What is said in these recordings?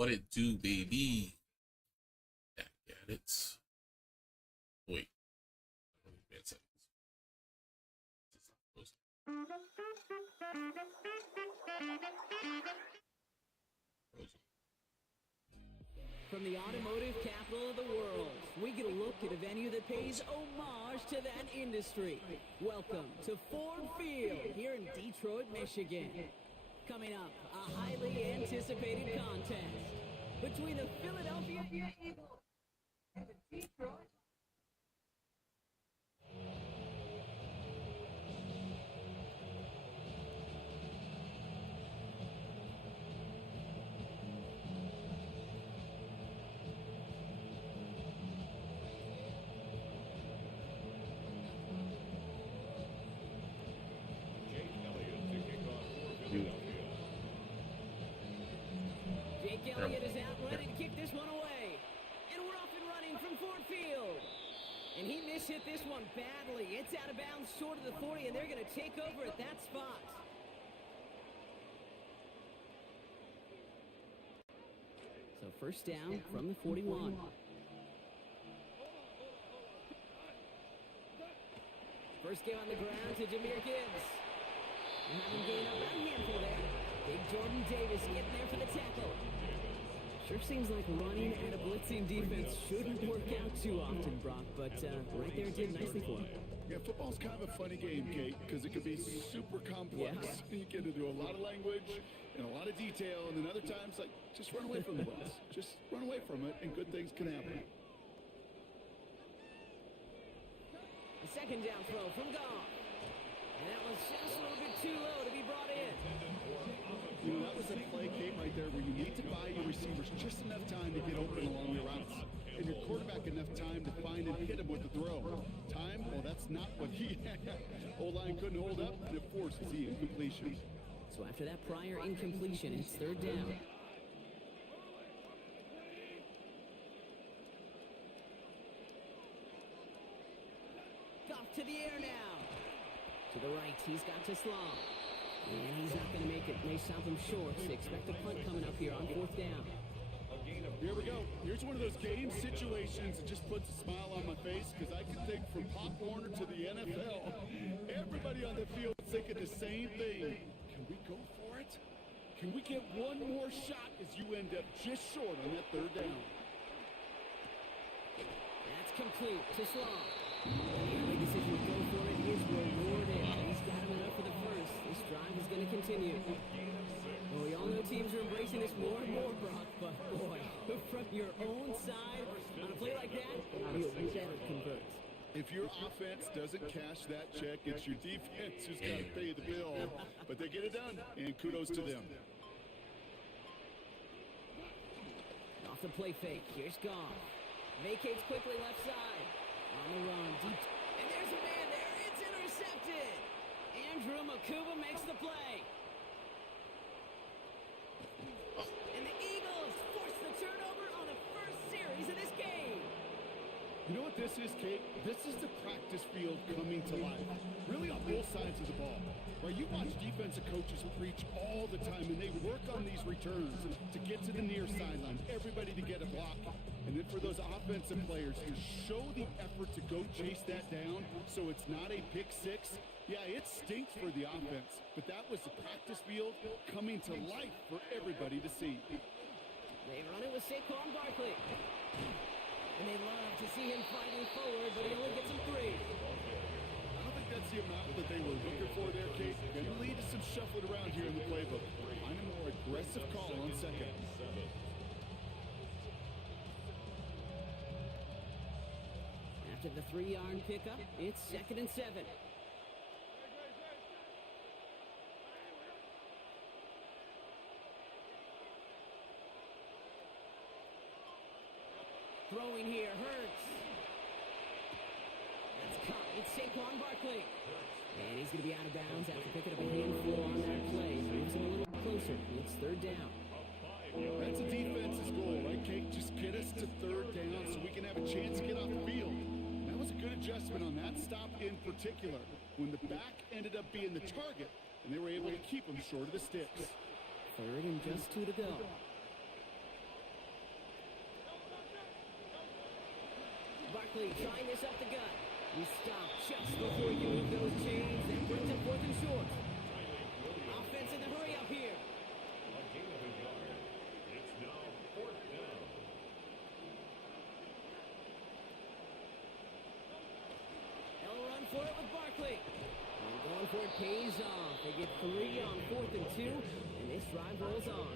What it do, baby? Back at it. Wait. Wait a second. From the automotive capital of the world, we get a look at a venue that pays homage to that industry. Welcome to Ford Field here in Detroit, Michigan. Coming up, a highly anticipated contest between the Philadelphia Eagles and the Detroit. Elliott is out ready to kick this one away. And we're off and running from Ford Field. And he mishit this one badly. It's out of bounds short of the 40, and they're going to take over at that spot. So first down from the 41. First game on the ground to Jahmyr Gibbs. And having gained up a handful there. Big Jordan Davis getting there for the tackle. Sure seems like running at a blitzing defense shouldn't work out too often, Brock, but right there it did nicely for him. Yeah, football's kind of a funny game, Kate, because it can be super complex. Yeah. You get into a lot of language and a lot of detail, and then other times, like, just run away from the bus. Just run away from it, and good things can happen. A second down throw from Goff. And that was just a little bit too low to be brought in. You know, that was a play, Kate, right there where you need to buy your receivers just enough time to get open along your routes. And your quarterback enough time to find and hit him with the throw. Time, well, that's not what he had. O-line couldn't hold up, and it forces the incompletion. So after that prior incompletion, it's third down. Goff to the air now. To the right, he's got to Slaw. And he's not going to make it. May stop him short. So expect a punt coming up here on fourth down. Here we go. Here's one of those game situations that just puts a smile on my face because I can think from Pop Warner to the NFL. Everybody on the field is thinking the same thing. Can we go for it? Can we get one more shot as you end up just short on that third down? That's complete to Slaw. The early decision to go for it is rewarded. He's got him enough for the first. This drive is going to continue. Well, we all know teams are embracing this more and more, Brock, but boy, from your own side, on a play like that, you better convert. If your offense doesn't cash that check, it's your defense who's got to pay the bill. But they get it done, and kudos to them. Off the play fake, here's Goff. Vacates quickly left side. On the run, deep. And there's a man there. It's intercepted. Andrew Makuba makes the play. And the Eagles force the turnover on the first series of this game. You know what this is, Kate? This is the practice field coming to life. Really on both sides of the ball. Right, you watch defensive coaches preach all the time, and they work on these returns to get to the near sideline, everybody to get a block. And then for those offensive players to show the effort to go chase that down so it's not a pick six. Yeah, it stinks for the offense, but that was the practice field coming to life for everybody to see. They run it with Saquon Barkley. And they love to see him fighting forward, but he only gets him 3. I don't think that's the amount that they were looking for there, Kate. Going to lead to some shuffling around here in the playbook. Find a more aggressive call on second. After the 3-yard pickup, it's 2nd and 7. Throwing here, Hurts. That's caught. It's Saquon Barkley. And he's going to be out of bounds after picking up a handful on that play. Moves him a little closer. It's third down. That's a defense's goal, right, Kate? Just get us to third down so we can have a chance to get off the field. And that was a good adjustment on that stop in particular, when the back ended up being the target, and they were able to keep him short of the sticks. Third and just 2 to go. Barkley trying this up the gut. He stopped just before he can move those chains. That brings him 4th and short. Offense in the hurry up here. A gain of a yard. It's now 4th down. They'll run for it with Barkley. And going for it pays off. They get 3 on 4th and 2, and this drive rolls on.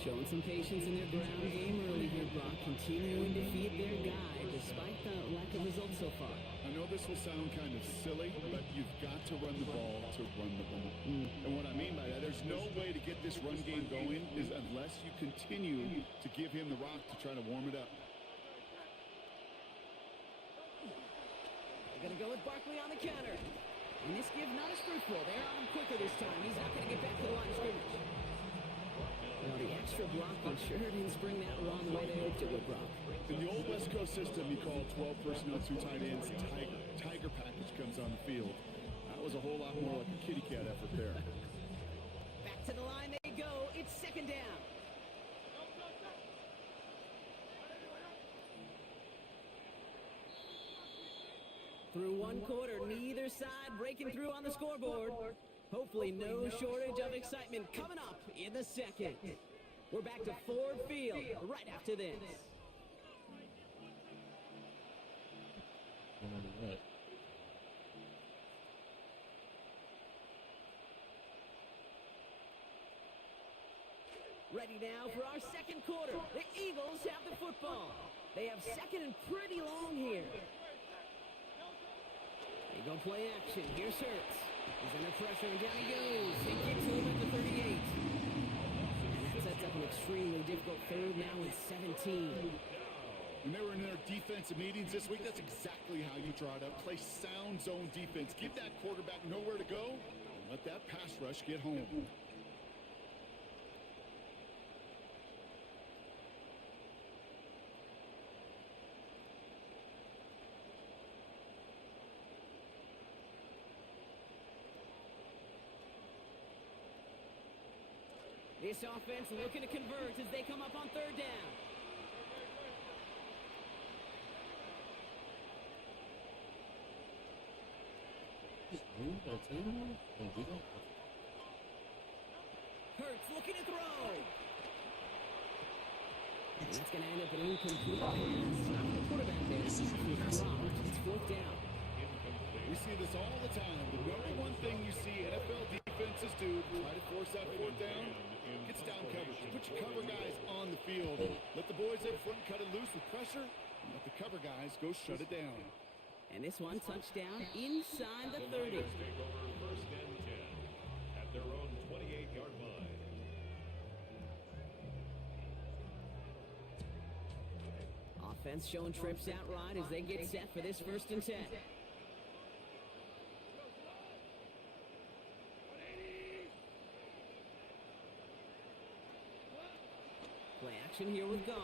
Showing some patience in their ground game early here, Brock, continuing to feed their guy despite the lack of results so far. I know this will sound kind of silly, but you've got to run the ball to run the ball. And what I mean by that, there's no way to get this run game going is unless you continue to give him the rock to try to warm it up. They're going to go with Barkley on the counter. And this give not as fruitful. They're on him quicker this time. He's not going to get back to the line of scrimmage. Well, the extra blocking sure didn't spring that wrong way they hoped it would, Brock. In the old West Coast system, you call 12 personnel, 2 tight ends, tiger package comes on the field. That was a whole lot more like a kitty cat effort there. Back to the line they go. It's 2nd down. Through 1 quarter, neither side breaking through on the scoreboard. Hopefully no shortage of excitement coming up in the 2nd. We're back to Ford Field right after this. All right. Ready now for our 2nd quarter. The Eagles have the football. They have 2nd and pretty long here. They go play action. Here's Hurts. He's under pressure, and down he goes. They get to him at the 38. And that sets up an extremely difficult 3rd now and 17. When they were in their defensive meetings this week, that's exactly how you draw it up. Play sound zone defense. Give that quarterback nowhere to go, and let that pass rush get home. This offense looking to convert as they come up on 3rd down. Hurts looking to throw. And that's going to end up an incomplete pass. Not the quarterback there. It's dropped. It's 4th down. We see this all the time. The number one thing you see NFL defenses do, try to force that 4th down, gets down coverage. Put your cover guys on the field. Let the boys up front cut it loose with pressure, and let the cover guys go shut it down. And this one touchdown inside the 30. Take over 1st and 10 at their own 28-yard line. Offense showing trips out right as they get set for this 1st and 10. Play action here with Goff.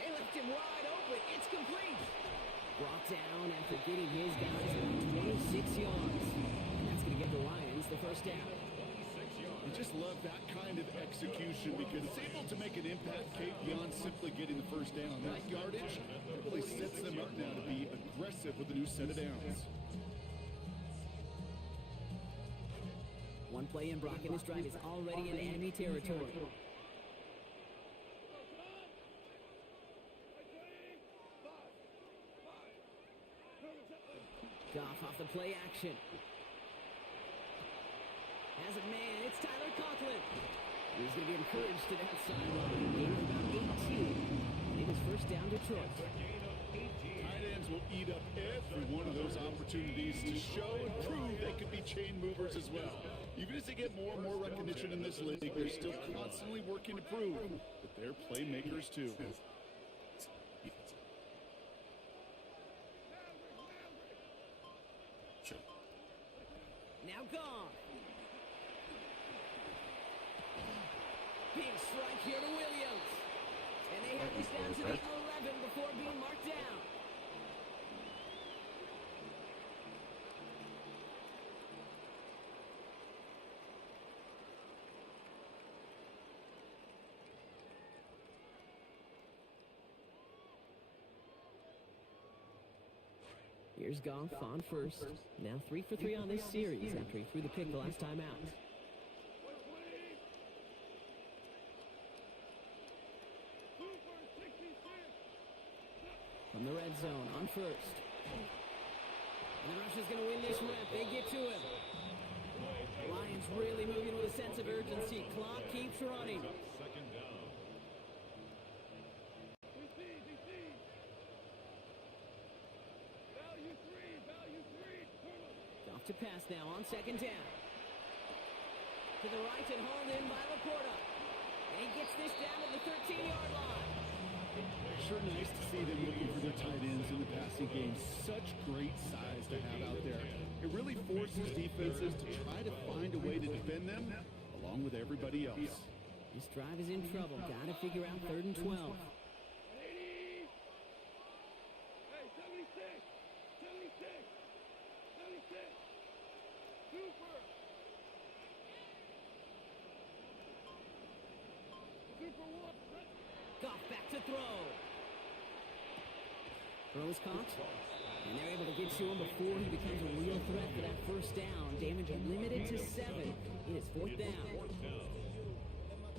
They left him wide open. It's complete. Brought down after getting his guys about 26 yards. And that's going to give the Lions the 1st down. I just love that kind of execution because it's able to make an impact, Kate, beyond simply getting the 1st down. That yardage really sets them up now to be aggressive with a new set of downs. One play in, Brock, and this drive is already in enemy territory. Goff off the play action. Has a man. It's Tyler Conklin. He's going to be encouraged to that sideline. Gain of about 18. And it is 1st down Detroit. Tight ends will eat up every one of those opportunities to show and prove they could be chain movers as well. Even as they get more and more recognition in this league, they're still constantly working to prove that they're playmakers too. Sure. Now gone. Big strike here to Williams. And they have this down to the 11 before being marked down. Here's Goff on first. Now 3 for 3 on this series after he threw the pick the last time out. From the red zone on first. And the Russians going to win this rep. They get to him. Lions really moving with a sense of urgency. Clock keeps running. Second down. Off to pass now on second down. To the right and hauled in by Laporta. And he gets this down to the 13-yard line. Sure nice to see them looking for their tight ends in the passing game. Such great size to have out there. It really forces defenses to try to find a way to defend them along with everybody else. This drive is in trouble. Got to figure out 3rd and 12. Goff back to throw. Throw is caught. And they're able to get to him before he becomes a real threat for that first down. Damage limited to 7. It is 4th down.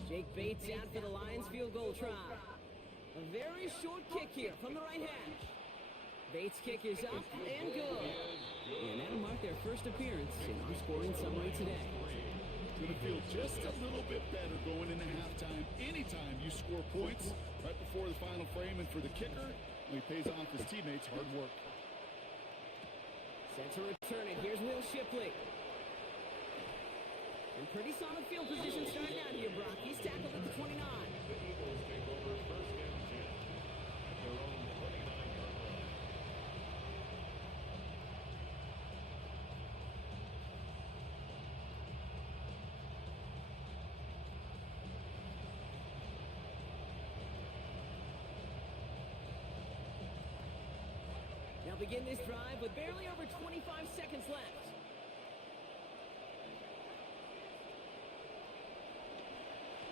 Jake Bates out for the Lions field goal try. A very short kick here from the right hash. Bates' kick is up and good. And that'll mark their first appearance in our scoring summary today. Going to feel just a little bit better going into halftime. Anytime you score points right before the final frame, and for the kicker, he pays off his teammates' hard work. Set to return it. Here's Will Shipley. And pretty solid field position starting out here, Brock. He's tackled at the 29. The Eagles take over first and 10 at their own 29-yard line. They'll begin this drive with barely over 25 seconds left.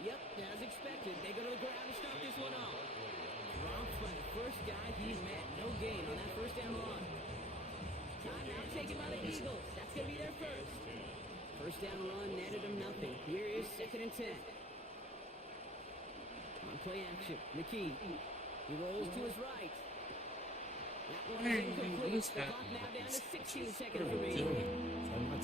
Yep, as expected, they go to the ground to start this one off. Dropped by the first guy he met. No gain on that first down run. Timeout taken by the Eagles. That's going to be their first. First down run netted them nothing. Here is 2nd and 10. On play action, McKee. He rolls to his right. That one is incomplete. The clock now down to 16 seconds remaining. Points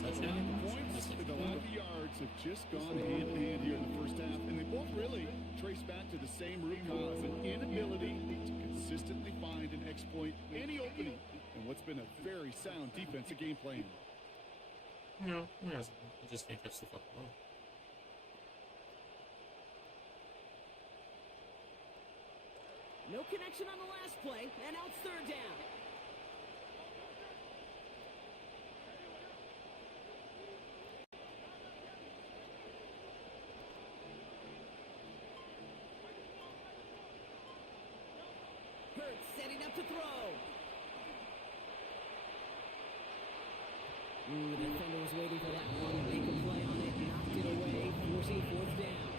and a lot of yards have just gone hand in hand here in the first half, and they both really trace back to the same root cause, an inability to consistently find and exploit any opening in what's been a very sound defensive game plan. No, he hasn't. He just can't catch the fucking ball. No connection on the last play, and now it's 3rd down. Hurts setting up to throw. The defender was waiting for that one to make a play on it, knocked it away, forcing 4th down.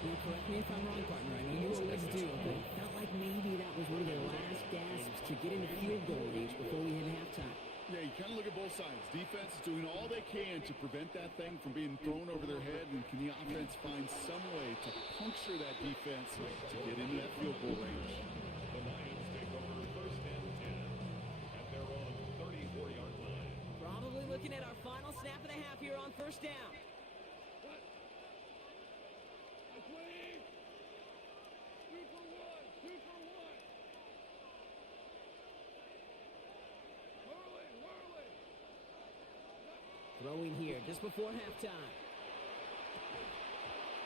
Now, correct me if I'm wrong, partner. I know you always do, but it felt like maybe that was one of their last gasps to get into field goal range before we hit halftime. Yeah, you kind of look at both sides. Defense is doing all they can to prevent that thing from being thrown over their head, and can the offense find some way to puncture that defense to get into that field goal range? The Lions take over first and 10 at their own 34-yard line. Probably looking at our final snap and a half here on first down. Throwing here just before halftime.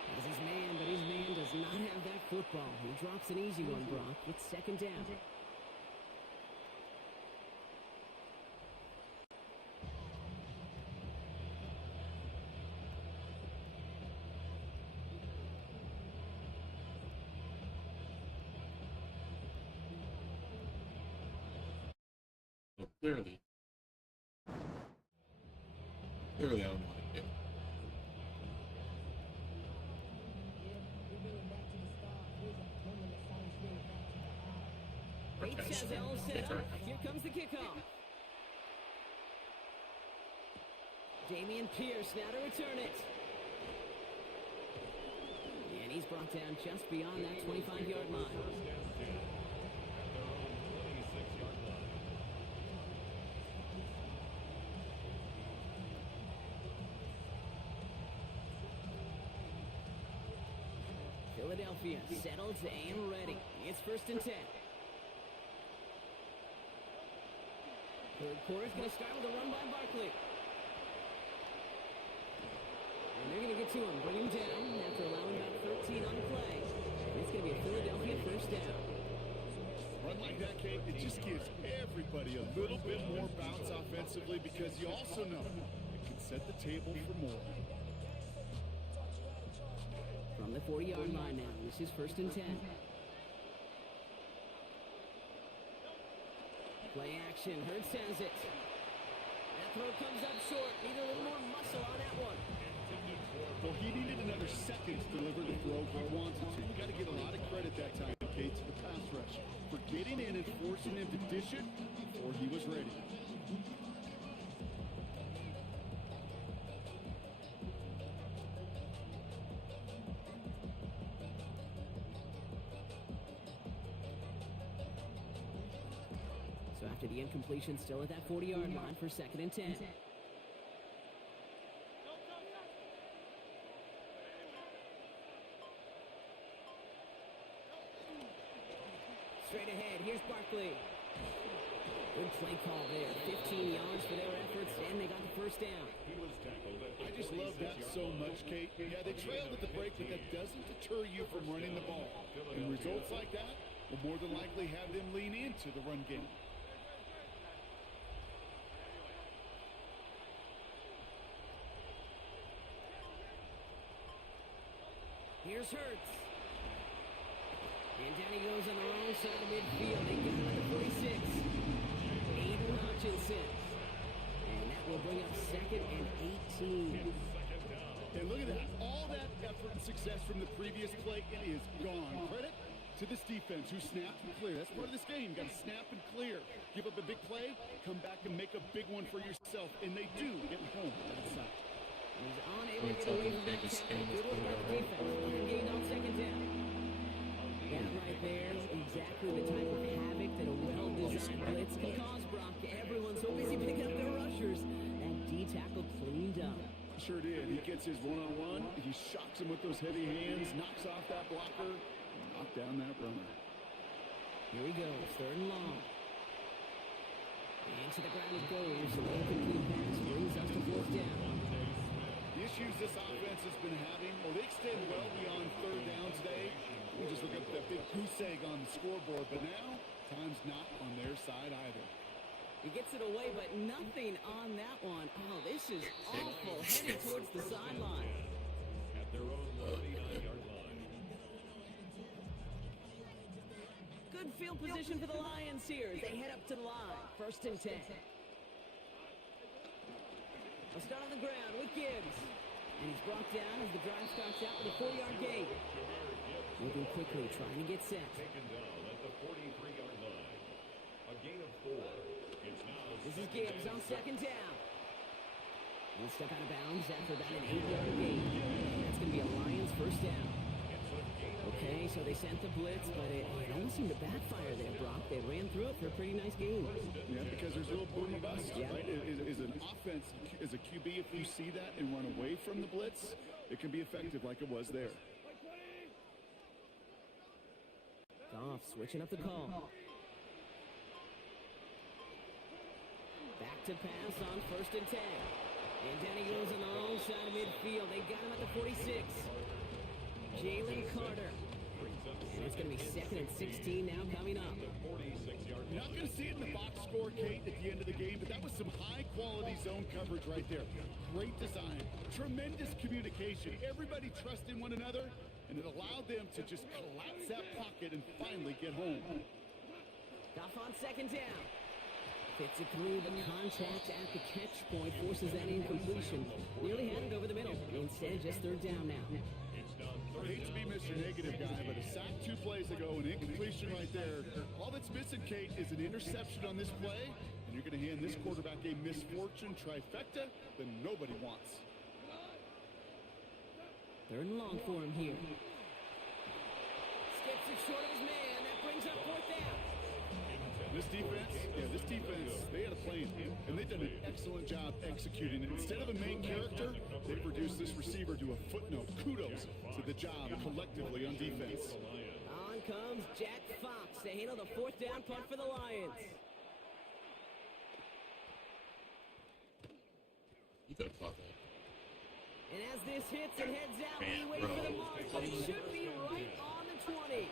That is his man, but his man does not have that football. He drops an easy one, Brock. It's 2nd down. So clearly, I don't want to get. Bates has L set up. Here comes the kickoff. Damian Pierce now to return it. And he's brought down just beyond that 25-yard line. First and 10 at their own 26-yard line. Philadelphia settled and ready. It's first and 10. Third quarter's going to start with a run by Barkley. And they're going to get to him, bring him down after allowing about 13 on the play. And it's going to be a Philadelphia first down. Run like that, Kate, it just gives everybody a little bit more bounce offensively because you also know it can set the table for more. From the 40-yard line now, this is first and 10. Play action, Hurts has it. That throw comes up short. Need a little more muscle on that one. Well, he needed another second to deliver the throw he wanted to. You got to give a lot of credit that time, Kate, to the pass rush for getting in and forcing him to dish it before he was ready. So after the incompletion, still at that 40-yard line for second and 10. Straight ahead, here's Barkley. Good play call there. 15 yards for their efforts, and they got the first down. He was tackled at I just love that so much, Kate. Yeah, they trailed at the break, but that doesn't deter you from running the ball. And results like that will more than likely have them lean into the run game. Here's Hurts. And down he goes on the wrong side of midfield. They got him at the 46. Aiden Hutchinson. And that will bring up second and 18. And look at that. All that effort and success from the previous play, it is gone. Credit to this defense who snapped and clear. That's part of this game. You got to snap and clear. Give up a big play, come back and make a big one for yourself. And they do get home on that side. He's unable to get away from that tackle. Good work by the defense. Gained on second down. That right there is exactly the type of havoc that a well-designed blitz can cause, Brock. Everyone's so busy picking up their rushers. That D tackle cleaned up. Sure did. He gets his one-on-one. He shocks him with those heavy hands, knocks off that blocker, and knocks down that runner. Here he goes, third and long. And to the ground it goes. An incomplete pass brings us to fourth down. The issues this offense has been having, well, they extend well beyond third down today. We just look at that big goose egg on the scoreboard, but now time's not on their side either. He gets it away, but nothing on that one. Oh, this is awful. Heading towards the sideline. at their own 39-yard line. Good field position for the Lions here as they head up to the line. First and 10. They'll start on the ground with Gibbs. And he's brought down as the drive starts out with a 4-yard gain. Moving quickly, trying to get set. Taken down at the 43-yard line. A gain of 4. It's now This is Gibbs on second down. One step out of bounds after about an 8-yard gain. That's going to be a Lions first down. Okay, so they sent the blitz, but it almost seemed to backfire there, Brock. They ran through it for a pretty nice game. Yeah, because there's a little boom or bust, Yeah. right? Is an offense, as a QB, if you see that and run away from the blitz, it can be effective like it was there. Goff switching up the call. Back to pass on first and 10. And down he goes on the wrong side of midfield. They got him at the 46. Jalen Carter. And it's going to be second and 16 now coming up. You're not going to see it in the box score, Kate, at the end of the game, but that was some high-quality zone coverage right there. Great design, tremendous communication. Everybody trusting one another, and it allowed them to just collapse that pocket and finally get home. Goff on second down. Fits it through, but contact at the catch point forces that incompletion. Nearly had it over the middle. Instead, just third down now. I hate to be Mr. Negative guy, but a sack 2 plays ago, an incompletion right there. All that's missing, Kate, is an interception on this play, and And you're going to hand this quarterback a misfortune trifecta that nobody wants. 3rd and long for him here. Skips it short of his man. That brings up 4th down. This defense, they had a plan, and they've done an excellent job executing it. Instead of a main character, they produced this receiver to a footnote. Kudos to the job collectively on defense. On comes Jack Fox to handle the 4th down punt for the Lions. You could have caught that. And as this hits and heads out, we wait for the mark, but it should be right on the 20.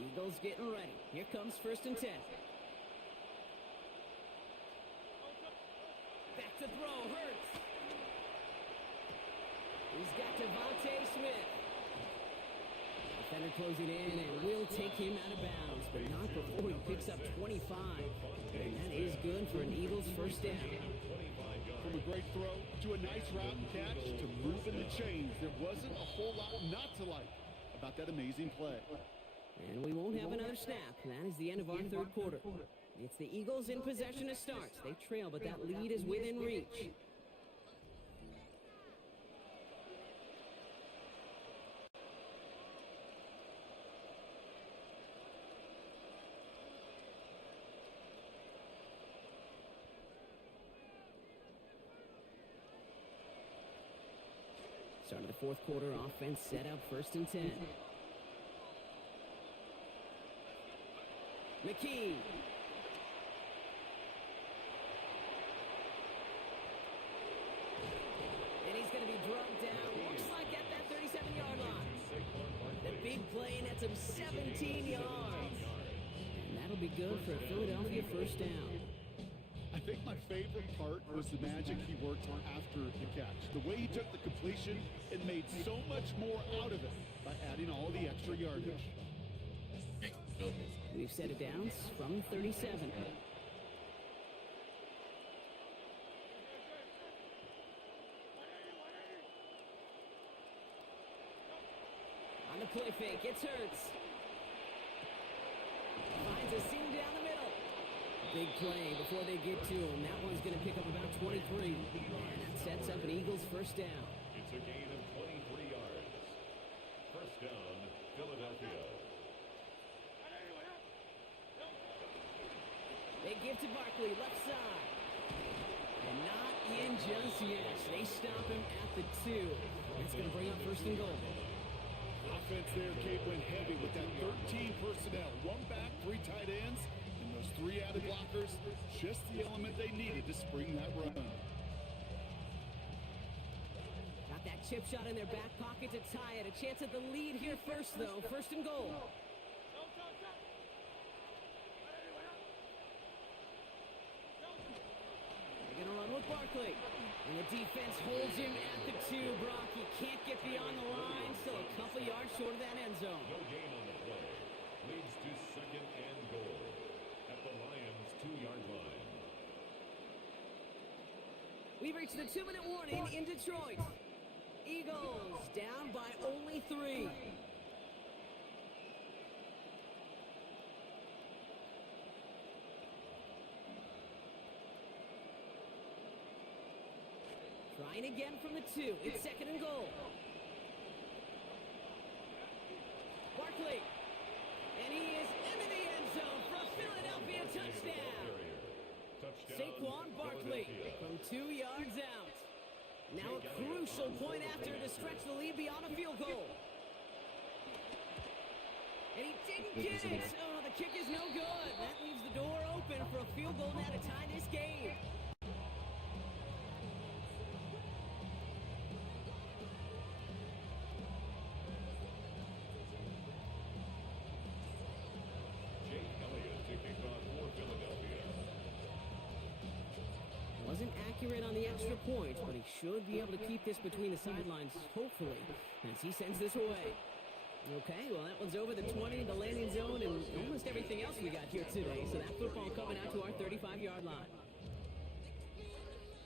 Eagles getting ready. Here comes 1st and 10. Back to throw. Hurts. He's got Devontae Smith. Defender closing in and will take him out of bounds, but not before he picks up 25. And that is good for an Eagles 1st down. From a great throw to a nice route and catch to moving the chains, there wasn't a whole lot not to like about that amazing play. And we won't have another snap. That is the end of our 3rd quarter. It's the Eagles in possession to start. They trail, but that lead is within reach. Start of the 4th quarter, offense set up 1st and 10. McKee. And he's going to be drugged down. Looks like at that 37-yard line. The big play nets him 17 yards. And that'll be good for a Philadelphia 1st down. I think my favorite part was the magic he worked on after the catch. The way he took the completion and made so much more out of it by adding all the extra yardage. We've set it down from 37. On the play fake, it's Hurts. Finds a seam down the middle. Big play before they get to him. That one's going to pick up about 23. And that sets up an Eagles 1st down. It's a gain of 23 yards. 1st down, Philadelphia. They give to Barkley, left side. And not in just yet. They stop him at the 2. That's going to bring up 1st and goal. Offense there, Kate, went heavy with that 13 personnel. 1 back, 3 tight ends, and those 3 added blockers. Just the element they needed to spring that run. Got that chip shot in their back pocket to tie it. A chance at the lead here first, though. 1st and goal. Barkley. And the defense holds him at the 2. Brock, he can't get beyond the line. Still a couple yards short of that end zone. No gain on the play. Leads to 2nd and goal at the Lions' 2-yard line. We've reached the 2-minute warning in Detroit. Eagles down by only 3. Trying again from the 2. It's 2nd and goal. Barkley. And he is into the end zone for a Philadelphia touchdown. Saquon Barkley from 2 yards out. Now a crucial point after to stretch the lead beyond a field goal. And he didn't get it. Oh, the kick is no good. That leaves the door open for a field goal now to tie this game. finger in on the extra point, but he should be able to keep this between the sidelines, hopefully, as he sends this away. Okay, well, that one's over the 20, the landing zone, and almost everything else we got here today. So that football coming out to our 35-yard line.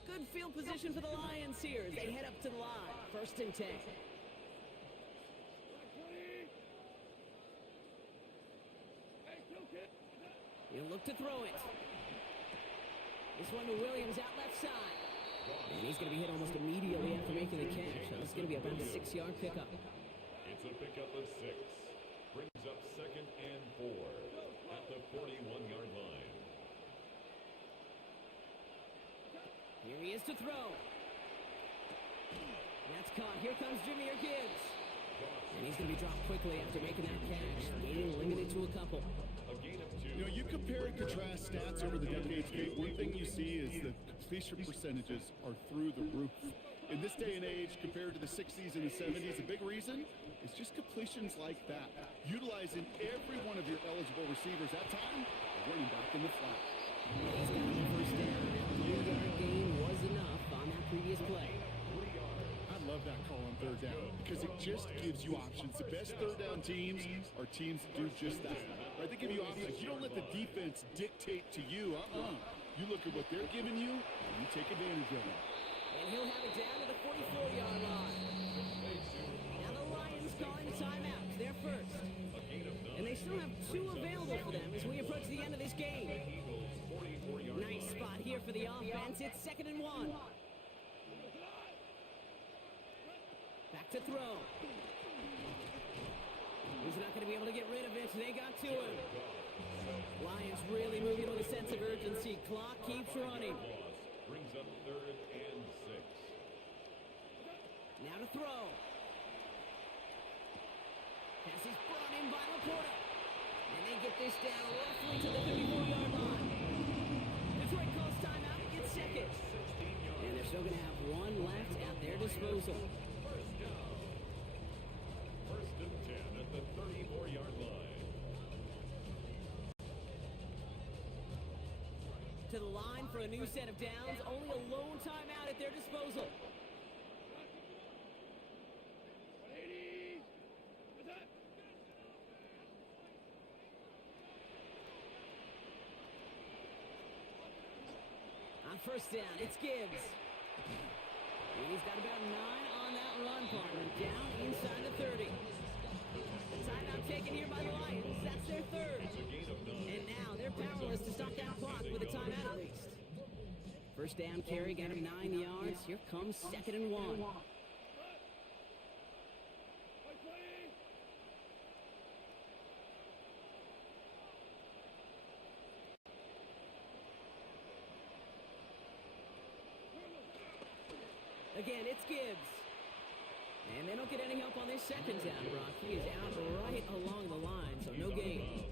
Good field position for the Lions here as they head up to the line. 1st and 10. He'll look to throw it. This one to Williams out left side. And he's going to be hit almost immediately after making the catch. So it's going to be about a 6-yard pickup. It's a pickup of 6. Brings up 2nd and 4 at the 41-yard line. Here he is to throw. That's caught. Here comes Jameer Gibbs. And he's going to be dropped quickly after making that catch. Gaining limited to a couple. A gain of 2. You know, you compare and contrast stats over the decades, Kate. One thing you see is the completion percentages are through the roof. In this day and age, compared to the 60s and the 70s, a big reason is just completions like that. Utilizing every one of your eligible receivers. That time, running back in the flat. He's got the first down. That 3-yard gain was enough on that previous play. I love that call on 3rd down because it just gives you options. The best 3rd down teams are teams that do just that. Right? They give you options. You don't let the defense dictate to you. You look at what they're giving you, and you take advantage of it. And he'll have it down to the 44-yard line. Now the Lions calling timeouts. They're first. And they still have 2 available for them as we approach the end of this game. Nice spot here for the offense. It's 2nd and 1. Back to throw. He's not going to be able to get rid of it. They got to him. Lions really moving with a sense of urgency. Clock keeps running. Brings up 3rd and 6. Now to throw. Pass is brought in by Laporta. And they get this down roughly to the 34-yard line. Detroit calls timeout. It's 2nd. And they're still going to have 1 left at their disposal. 1st and 10 at the 34-yard line. To the line for a new set of downs. Only a lone timeout at their disposal. On 1st down, it's Gibbs. And he's got about 9 on that run, partner. Down inside the 30. Timeout taken here by the Lions. That's their 3rd. And now they're powerless to stop that clock with a timeout at least. 1st down carry, got him 9 yards. Here comes 2nd and 1. Again, it's Gibbs. And they don't get any help on this 2nd down, Brock. He is out right along the line, so no gain.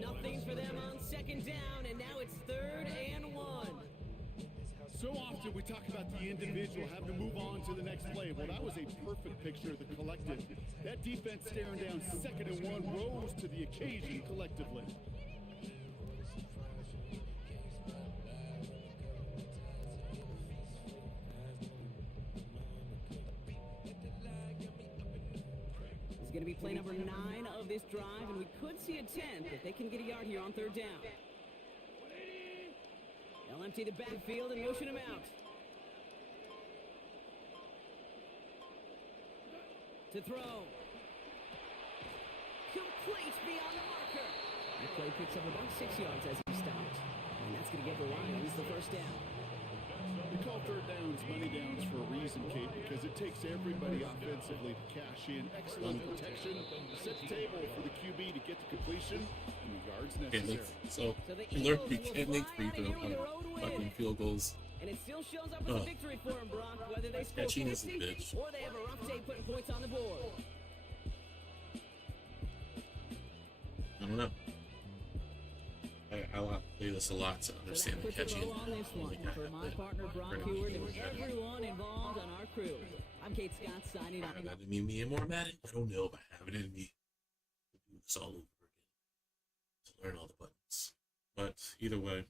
Nothing for them on 2nd down, and now it's 3rd and 1. So often we talk about the individual having to move on to the next play. Well, that was a perfect picture of the collective. That defense staring down 2nd and 1 rose to the occasion collectively. Going to be play number 9 of this drive, and we could see a 10th if they can get a yard here on 3rd down. They'll empty the backfield and motion him out. To throw. Complete beyond the marker. That play picks up about 6 yards as he stopped. And that's going to give the Lions the 1st down. We call 3rd downs money downs for a reason, Kate, because it takes everybody offensively to cash in. Excellent protection, set the table for the QB to get to completion, and the yards necessary. So you learn you can't make free throw fucking field goals. And it still shows up as a victory for them, Brock, whether they score 50 or they have a rough day putting points on the board. I don't know. I want to play this a lot to understand the catching. On this one for my partner Brock Heward and everyone involved on our crew. I'm Kate Scott signing off. I got to meet me in more Madden. I don't know if I have it in me to do this all over again. To learn all the buttons. But either way,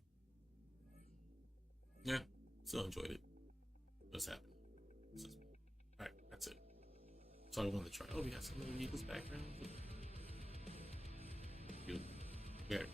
yeah, Still enjoyed it. What's happening? All right, that's it. So I wanted to try. Oh, we got some of the Eagles background. Good.